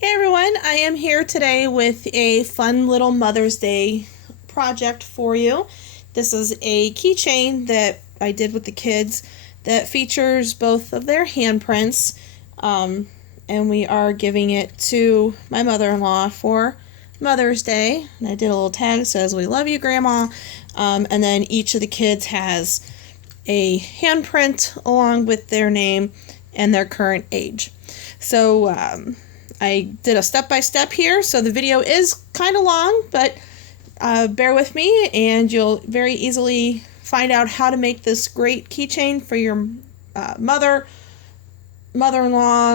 Hey everyone, I am here today with a fun little Mother's Day project for you. This is a keychain that I did with the kids that features both of their handprints, and we are giving it to my mother-in-law for Mother's Day. And I did a little tag that says, "We love you, Grandma," and then each of the kids has a handprint along with their name and their current age. So, I did a step-by-step here, so the video is kind of long, but bear with me and you'll very easily find out how to make this great keychain for your mother-in-law,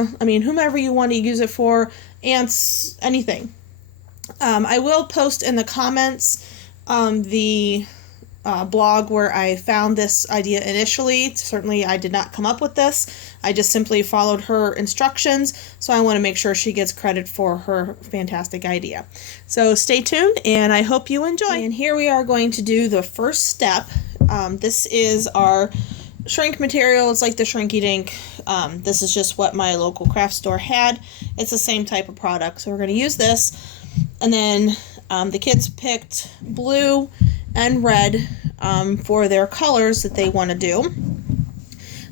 whomever you want to use it for, aunts, anything. I will post in the comments the blog where I found this idea initially. Certainly I did not come up with this. I just simply followed her instructions, so I want to make sure she gets credit for her fantastic idea. So stay tuned and I hope you enjoy. And here we are going to do the first step. This is our shrink material. It's like the Shrinky Dink. This is just what my local craft store had. It's the same type of product, so we're going to use this. And then the kids picked blue and red for their colors that they want to do.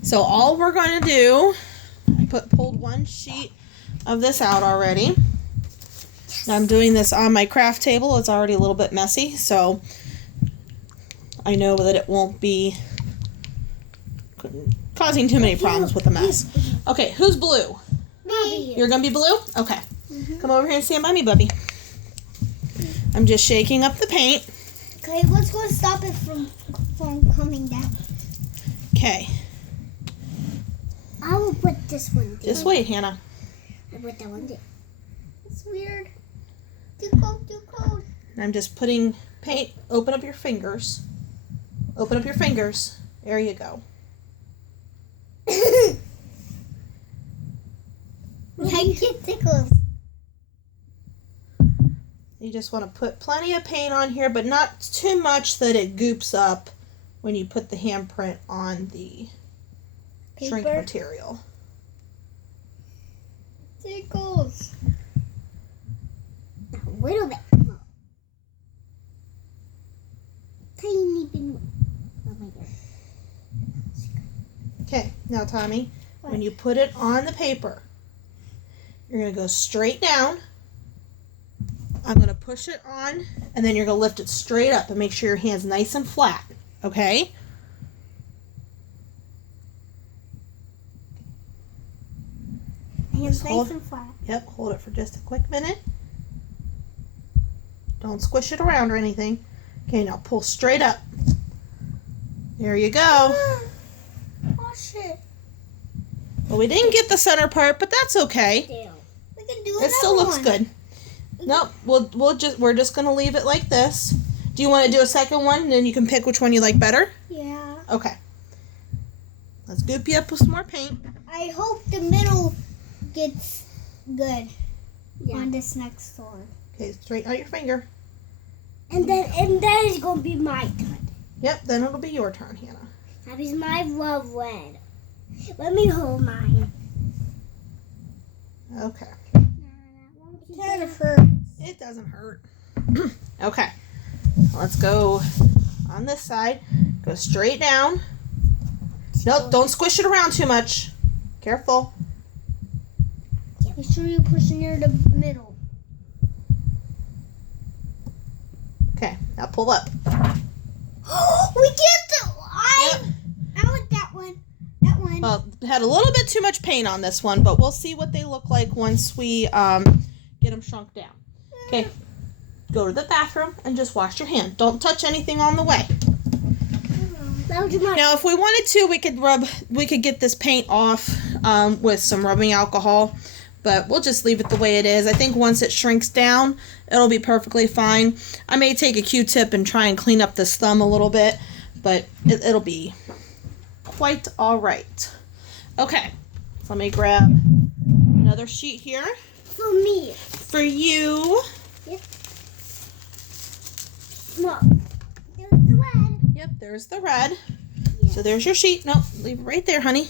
So all we're going to do, I pulled one sheet of this out already. Now I'm doing this on my craft table. It's already a little bit messy, so I know that it won't be causing too many problems with the mess. Okay, who's blue? Me. You're going to be blue? Okay. Come over here and stand by me, Bubby. I'm just shaking up the paint. Okay, let's go stop it from coming down. Okay. I will put this one down. Just wait, Hannah. I put that one down. It's weird. Too cold, too cold. I'm just putting paint. Open up your fingers. Open up your fingers. There you go. I get tickles. You just want to put plenty of paint on here, but not too much that it goops up when you put the handprint on the shrink material. Tickles. A little bit more. Tiny bit more. Oh my God. Okay, now Tommy, when you put it on the paper, you're going to go straight down. I'm going to push it on, and then you're going to lift it straight up and make sure your hand's nice and flat, okay? Hands nice and flat. Yep, hold it for just a quick minute. Don't squish it around or anything. Okay, now pull straight up. There you go. Oh, shit. Well, we didn't get the center part, but that's okay. Damn. We can do It still looks good. Nope, we're just gonna leave it like this. Do you want to do a second one, and then you can pick which one you like better? Yeah. Okay. Let's goop you up with some more paint. I hope the middle gets good on this next one. Okay, straighten out your finger. And then it's gonna be my turn. Yep, then it'll be your turn, Hannah. That is my love red. Let me hold mine. Okay. It kind of hurts. It doesn't hurt. Okay. Let's go on this side. Go straight down. Nope, don't squish it around too much. Careful. Make sure you push near the middle. Okay, now pull up. We get the... Yep. I want that one. That one. Well, had a little bit too much paint on this one, but we'll see what they look like once we get them shrunk down. Okay, go to the bathroom and just wash your hand. Don't touch anything on the way. Now, if we wanted to, we could get this paint off with some rubbing alcohol, but we'll just leave it the way it is. I think once it shrinks down, it'll be perfectly fine. I may take a Q-tip and try and clean up this thumb a little bit, but it'll be quite all right. Okay, so let me grab another sheet here. For me. For you. Yep. Look. There's the red. Yep, there's the red. Yeah. So there's your sheet. Nope, leave it right there, honey.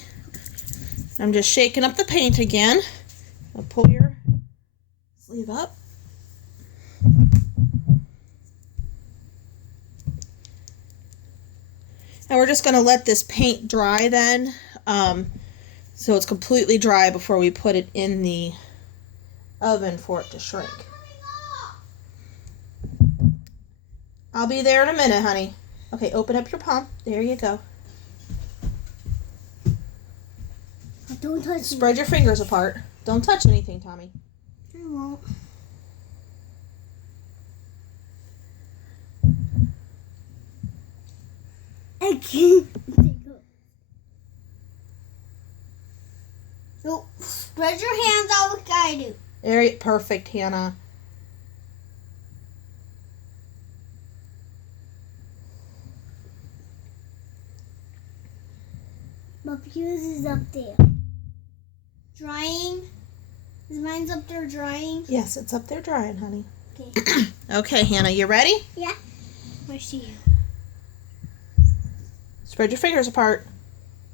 I'm just shaking up the paint again. I'll pull your sleeve up. And we're just going to let this paint dry then, so it's completely dry before we put it in the oven for it to shrink. I'll be there in a minute, honey. Okay, open up your palm. There you go. Don't touch Spread your fingers apart. Don't touch anything, Tommy. I won't. I can't. So, spread your hands out like I do. Very perfect, Hannah. My fuse is up there. Drying? Is mine's up there drying? Yes, it's up there drying, honey. Okay. Okay, Hannah, you ready? Yeah. Where's she? Spread your fingers apart.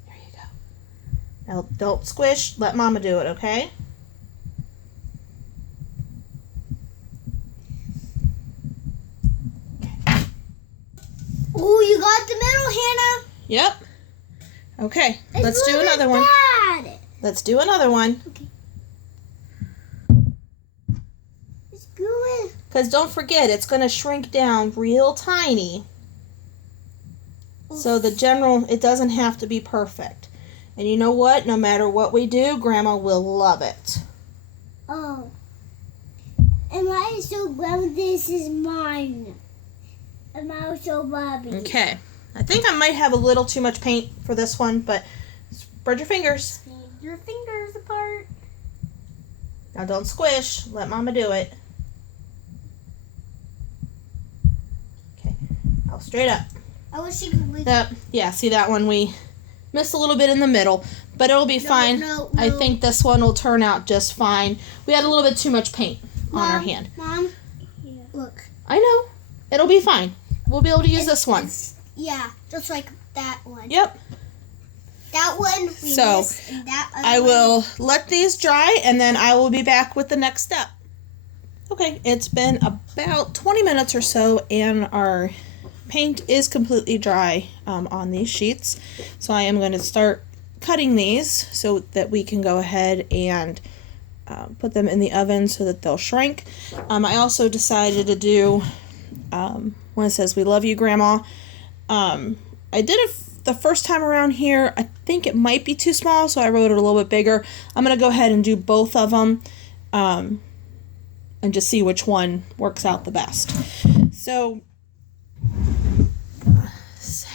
There you go. Now, don't squish. Let Mama do it, okay? Oh, you got the middle, Hannah. Yep. Okay, It's let's do another one. bad. Let's do another one. Okay. It's good. Because don't forget, it's going to shrink down real tiny. So the general, it doesn't have to be perfect. And you know what? No matter what we do, Grandma will love it. Oh. And I so glad this is mine. And I so Bobby. Okay. I think I might have a little too much paint for this one, but spread your fingers. Your fingers apart. Now don't squish. Let Mama do it. Okay. Now straight up. I wish you could Yep. Yeah, see that one we missed a little bit in the middle, but it'll be fine. No. I think this one will turn out just fine. We had a little bit too much paint on our hand. Mom, look. I know. It'll be fine. We'll be able to use this one. Yeah, just like that one. Yep. That one we So, missed, and that other I one. will let these dry, and then I will be back with the next step. Okay, it's been about 20 minutes or so, and our paint is completely dry on these sheets. So I am going to start cutting these so that we can go ahead and put them in the oven so that they'll shrink. I also decided to do, when it says, "We love you, Grandma." I did it the first time around here. I think it might be too small, so I wrote it a little bit bigger. I'm going to go ahead and do both of them and just see which one works out the best. So,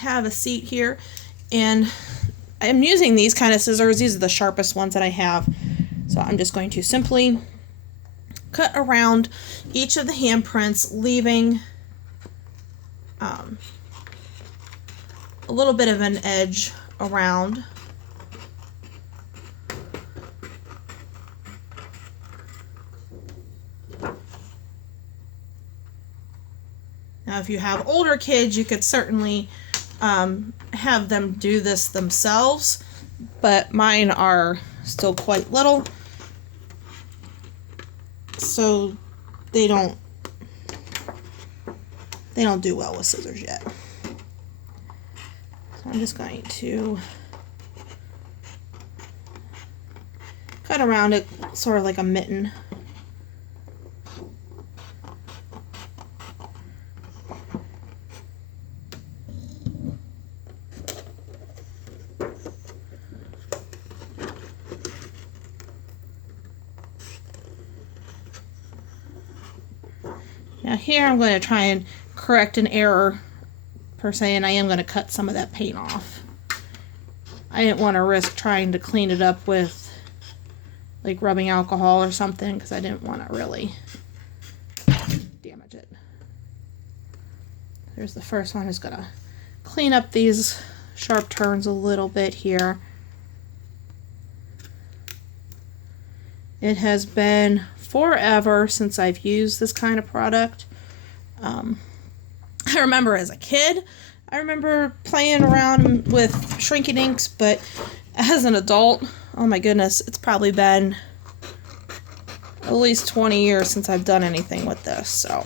have a seat here, and I'm using these kind of scissors. These are the sharpest ones that I have. So I'm just going to simply cut around each of the handprints, leaving a little bit of an edge around. Now, if you have older kids, you could certainly have them do this themselves, but mine are still quite little, so they don't do well with scissors yet. So I'm just going to cut around it sort of like a mitten. Now here I'm going to try and correct an error per se, and I am going to cut some of that paint off. I didn't want to risk trying to clean it up with like rubbing alcohol or something, because I didn't want to really damage it. There's the first one. I'm just going to clean up these sharp turns a little bit here. It has been forever since I've used this kind of product. I remember as a kid, I remember playing around with shrinking inks, but as an adult, oh my goodness, it's probably been at least 20 years since I've done anything with this, so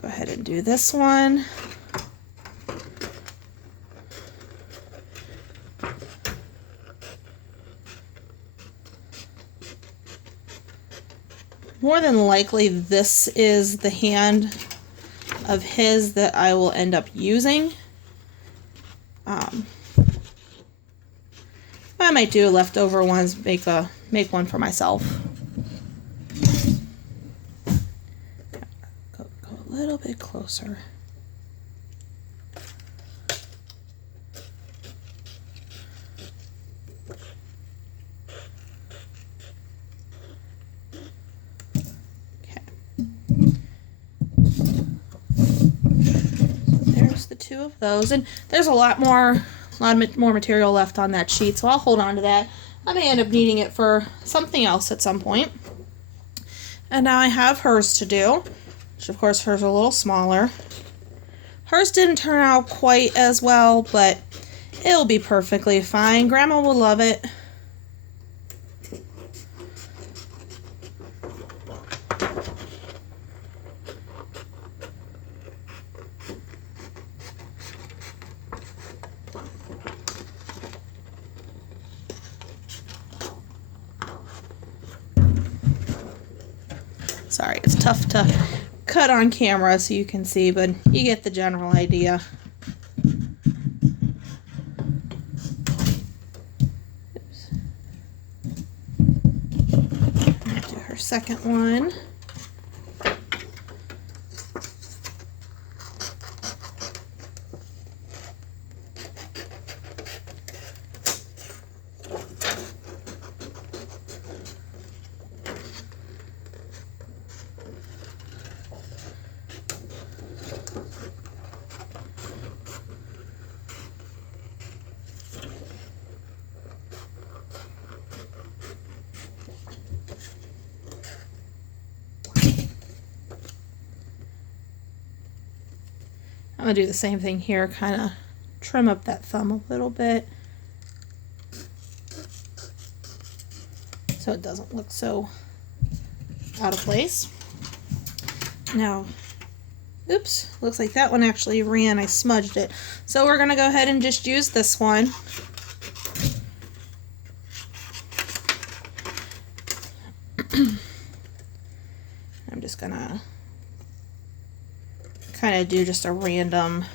go ahead and do this one. More than likely, this is the hand of his that I will end up using. I might do leftover ones, make one for myself. Go a little bit closer. Two of those, and there's a lot more material left on that sheet, so I'll hold on to that. I may end up needing it for something else at some point. And now I have hers to do, which of course hers are a little smaller. Hers didn't turn out quite as well, but it'll be perfectly fine. Grandma will love it. Sorry, it's tough to cut on camera so you can see, but you get the general idea. Oops. Do her second one. I'm going to do the same thing here, kind of trim up that thumb a little bit so it doesn't look so out of place. Now, oops, looks like that one actually ran. I smudged it. So we're going to go ahead and just use this one. I'm just going to kind of do just a random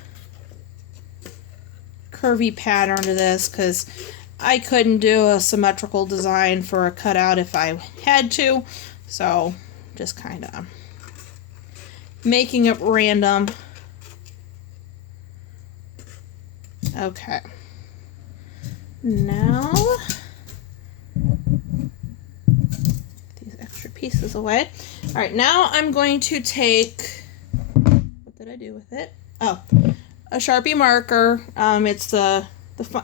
curvy pattern to this because I couldn't do a symmetrical design for a cutout if I had to, so just kind of making it random. Okay, now these extra pieces away. All right, now I'm going to take, what did I do with it? Oh, a Sharpie marker. It's the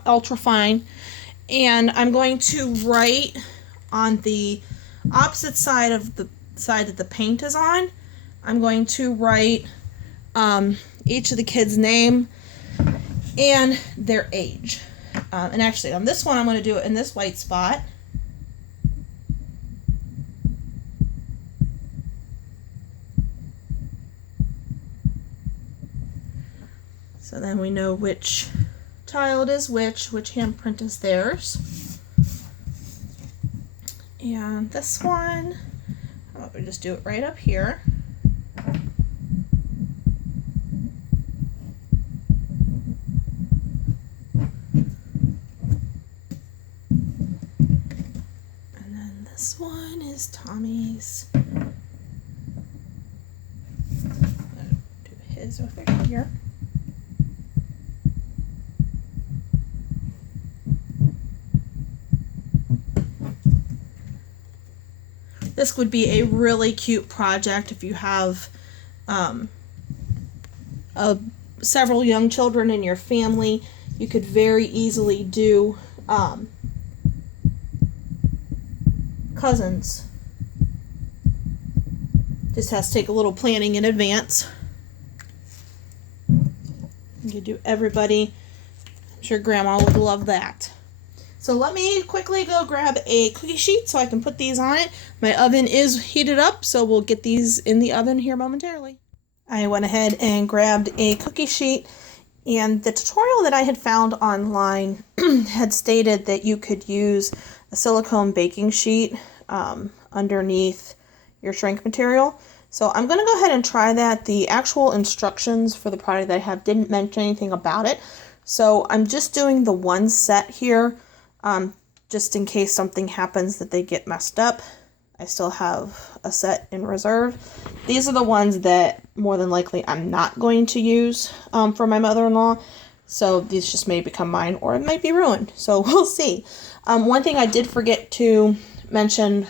ultra fine, and I'm going to write on the opposite side of the side that the paint is on. I'm going to write each of the kids' name and their age. And actually, on this one, I'm going to do it in this white spot. So then we know which child is which handprint is theirs. And this one, how about we just do it right up here. And then this one is Tommy's. I'm gonna do his over here. This would be a really cute project if you have several young children in your family. You could very easily do cousins. Just has to take a little planning in advance. You could do everybody. I'm sure Grandma would love that. So let me quickly go grab a cookie sheet so I can put these on it. My oven is heated up, so we'll get these in the oven here momentarily. I went ahead and grabbed a cookie sheet, and the tutorial that I had found online had stated that you could use a silicone baking sheet underneath your shrink material. So I'm going to go ahead and try that. The actual instructions for the product that I have didn't mention anything about it. So I'm just doing the one set here, just in case something happens that they get messed up. I still have a set in reserve. These are the ones that more than likely I'm not going to use for my mother-in-law. So these just may become mine, or it might be ruined. So we'll see. One thing I did forget to mention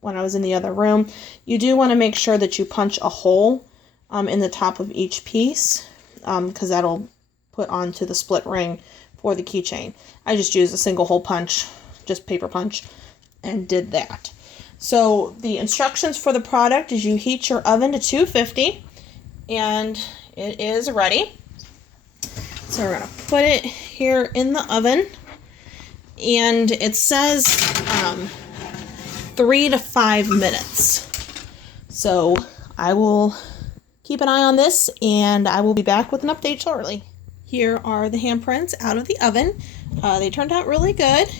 when I was in the other room, you do want to make sure that you punch a hole in the top of each piece, because that'll put onto the split ring for the keychain. I just used a single hole punch, just paper punch, and did that. So the instructions for the product is you heat your oven to 250, and it is ready. So we're going to put it here in the oven, and it says 3 to 5 minutes. So I will keep an eye on this, and I will be back with an update shortly. Here are the handprints out of the oven. They turned out really good.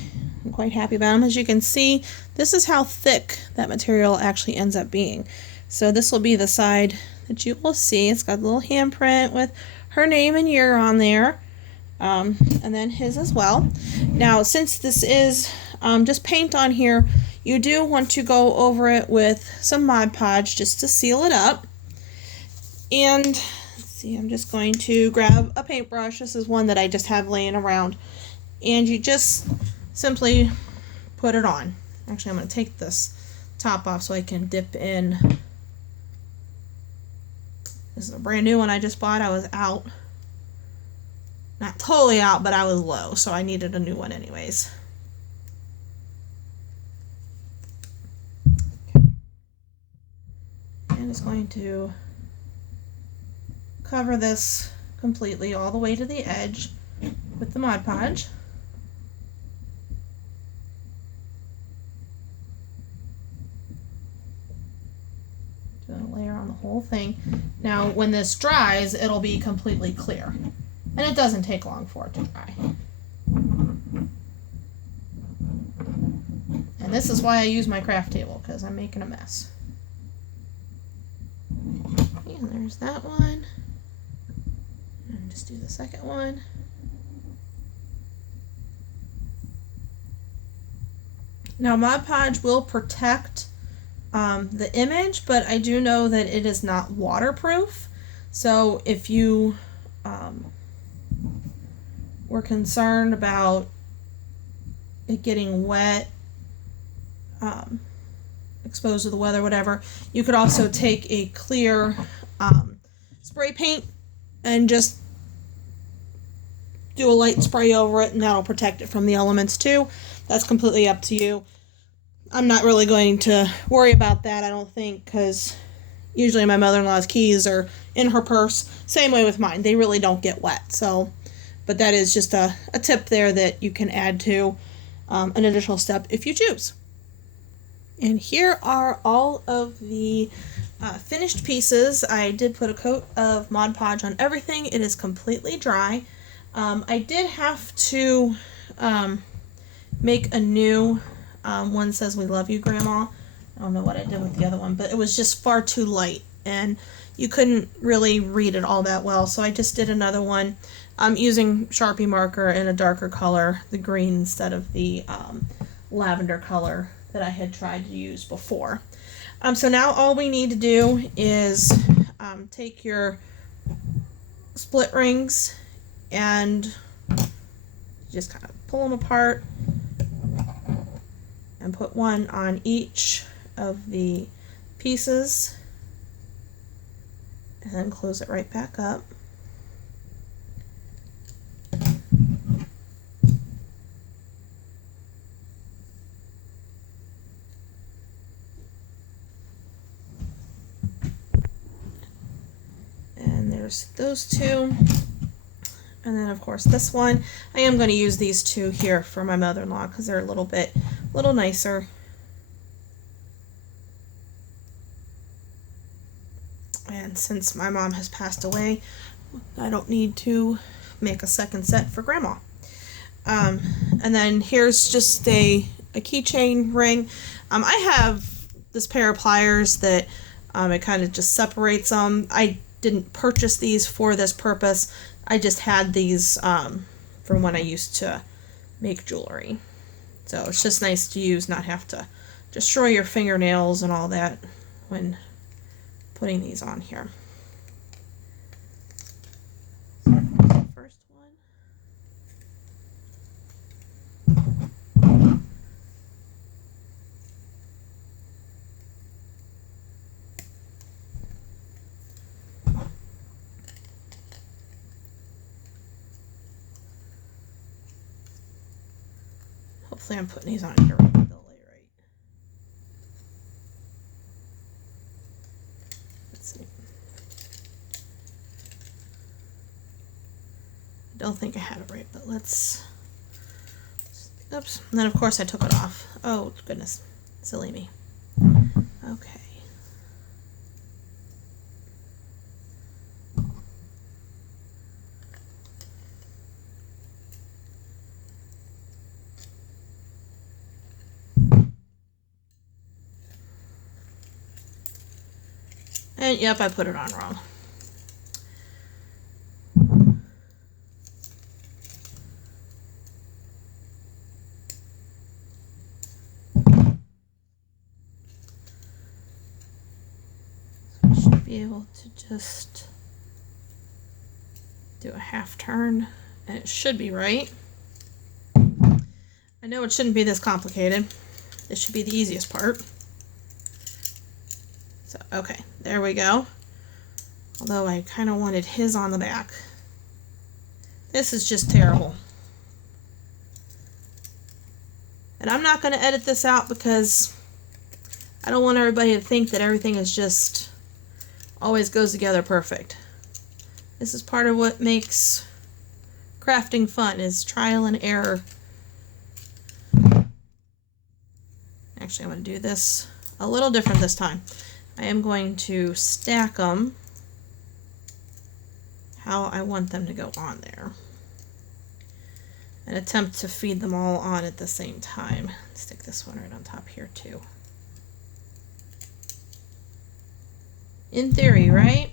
I'm quite happy about them. As you can see, this is how thick that material actually ends up being. So this will be the side that you will see. It's got a little handprint with her name and year on there, and then his as well. Now, since this is just paint on here, you do want to go over it with some Mod Podge just to seal it up. And let's see, I'm just going to grab a paintbrush. This is one that I just have laying around, and you just simply put it on. Actually, I'm going to take this top off so I can dip in. This is a brand new one I just bought. I was out. Not totally out, but I was low, so I needed a new one anyways. And it's going to cover this completely all the way to the edge with the Mod Podge. Doing a layer on the whole thing. Now, when this dries, it'll be completely clear. And it doesn't take long for it to dry. And this is why I use my craft table, because I'm making a mess. And there's that one. And just do the second one. Now, Mod Podge will protect the image, but I do know that it is not waterproof. So if you were concerned about it getting wet, exposed to the weather, whatever, you could also take a clear spray paint and just do a light spray over it, and that'll protect it from the elements too. That's completely up to you. I'm not really going to worry about that, I don't think, because usually my mother-in-law's keys are in her purse. Same way with mine. They really don't get wet. So, but that is just a tip there that you can add to an additional step if you choose. And here are all of the finished pieces. I did put a coat of Mod Podge on everything. It is completely dry. I did have to make a new one. Says "We love you, Grandma." I don't know what I did with the other one, but it was just far too light and you couldn't really read it all that well. So I just did another one using Sharpie marker in a darker color, the green instead of the lavender color that I had tried to use before. So now all we need to do is take your split rings and just kind of pull them apart and put one on each of the pieces and then close it right back up. And there's those two. And then of course this one, I am going to use these two here for my mother-in-law because they're a little nicer. And since my mom has passed away, I don't need to make a second set for grandma. And then here's just a keychain ring. I have this pair of pliers that it kind of just separates them. I didn't purchase these for this purpose. I just had these from when I used to make jewelry. So it's just nice to use, not have to destroy your fingernails and all that when putting these on here. So the first one. Hopefully I'm putting these on here right. They'll lay right. Let's see. I don't think I had it right, but let's... Oops. And then of course I took it off. Oh goodness. Silly me. Okay. And yep, I put it on wrong. So I should be able to just do a half turn, and it should be right. I know it shouldn't be this complicated. This should be the easiest part. So, okay, there we go. Although I kind of wanted his on the back. This is just terrible. And I'm not going to edit this out because I don't want everybody to think that everything is just always goes together perfect. This is part of what makes crafting fun, is trial and error. Actually, I'm going to do this a little different this time. I am going to stack them how I want them to go on there and attempt to feed them all on at the same time. Stick this one right on top here too. In theory, right?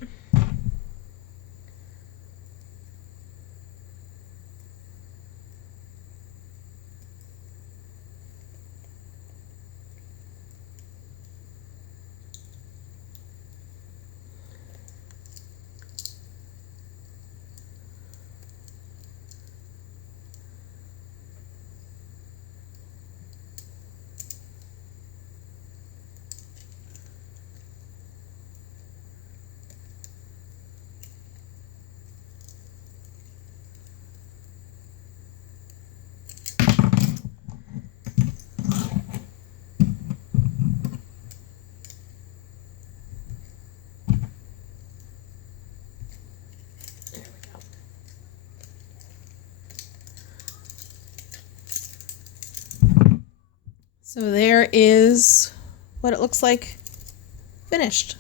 So there is what it looks like finished.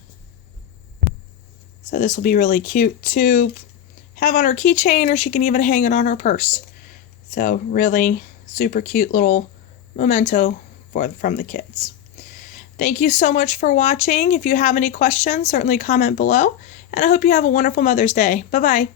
So this will be really cute to have on her keychain, or she can even hang it on her purse. So really super cute little memento from the kids. Thank you so much for watching. If you have any questions, certainly comment below. And I hope you have a wonderful Mother's Day. Bye-bye.